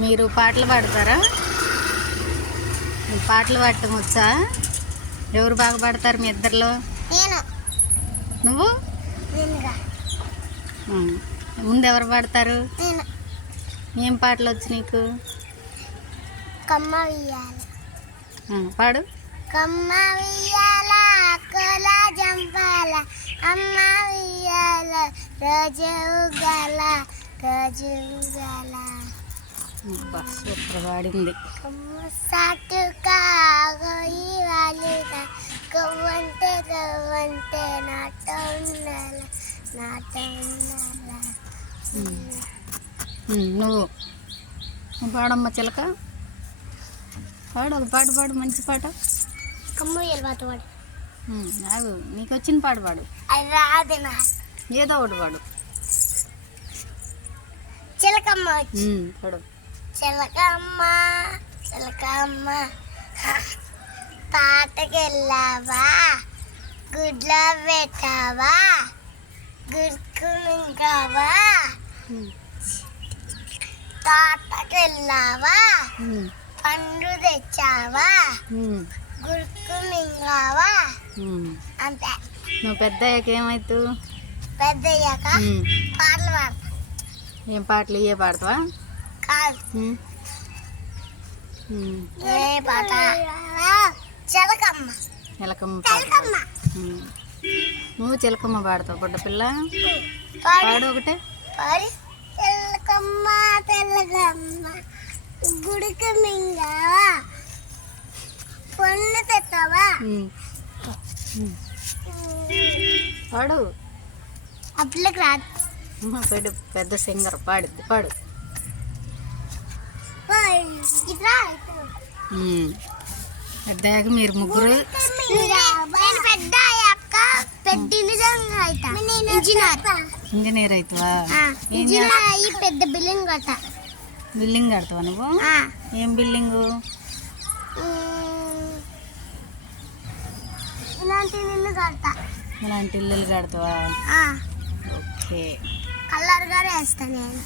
మీరు పాటలు పాడతారా? పాటలు పాడటం వచ్చా? ఎవరు బాగా పాడతారు మీ ఇద్దరిలో? నువ్వు? ముందు ఎవరు పాడతారు? ఏం పాటలు వచ్చు నీకు? పాడు. కమ్మ వియ్యాల కోల జంపాల అమ్మ వియ్యాల రోజు గల రోజు గల. సూపర్ పాడింది. సాటుగా గోయి వాలిగా గవ్వంటే గవ్వంటే నాట ఉండాల నాట ఉండాల. నువ్వు పాడమ్మ చిలక, పాడు. ఒక పాట పాడు, మంచి పాట. కమ్మయ్యల పాట పాడు. నాకు నీకు వచ్చిన పాట పాడు. అది రాదు నా. ఏదో ఒకటి పాడు. చిలకమ్మ పాడు. చిలకమ్మ చిలకమ్మ తాటకెళ్ళావా గుడ్ల పెట్టావా గుడ్కు మింగావా తాటకెళ్ళావా పండు తెచ్చావా గుడ్కు మింగావా. అంతే. నువ్వు పెద్ద అయ్యాక ఏమవుతావు? పెద్ద అయ్యాక పాటలు పాడతా. ఏం పాటలు? ఏ పాడతావా? కాదు. ఏ పాట? చిలకమ్మ. చిలకమ్మ నువ్వు చిలకమ్మ పాడతావు బుడ్డ పిల్ల. పాడు ఒకటే. చిలకమ్మ తెల్లగమ్మ గుడికి మింగావా పొన్ను తెస్తావా. పాడు. ఆ పిల్లకి రాదు. పెద్ద సింగర్ పాడుద్ది. పాడు. పెద్దయ్యాక మీరు ముగ్గురు ఇంజనీర్ అవుతావా? పెద్ద బిల్డింగ్ కడతా. బిల్డింగ్ కడతావా నువ్వు? ఏం బిల్డింగు? ఇలాంటి ఇల్లు కడతా. ఇలాంటి ఇల్లులు కడతావా? ఓకే. కలర్ గారే వేస్తా నేను.